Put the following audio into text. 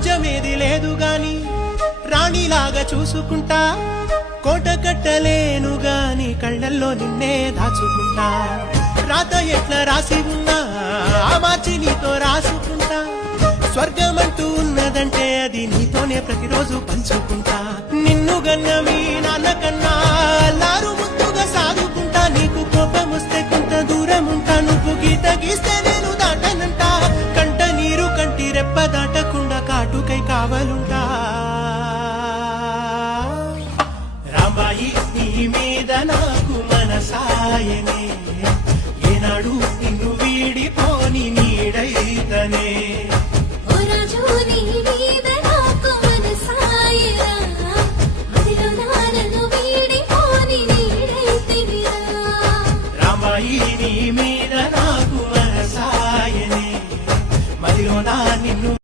రాజ్యమేది లేదు గాని రాణిలాగా చూసుకుంటా కోట కట్టలేను గాని కళ్ళల్లో నిన్నే దాచుకుంటా రాత ఎట్లా రాసి ఉన్నా ఆ మార్చి నీతో రాసుకుంటా స్వర్గమంటూ ఉన్నదంటే అది నీతోనే ప్రతిరోజు పంచుకుంటా నిన్ను గన్న మీ నాన్న కన్నా లారు ముద్దుగా సాదుకుంటా నీకు కోపం వస్తే కొంత దూరం ఉంటా నువ్వు గీత గీస్తే నేను దాటనంటా కంట నీరు కంటి రెప్ప దాటకుండా కాటుకై కావాలుంటా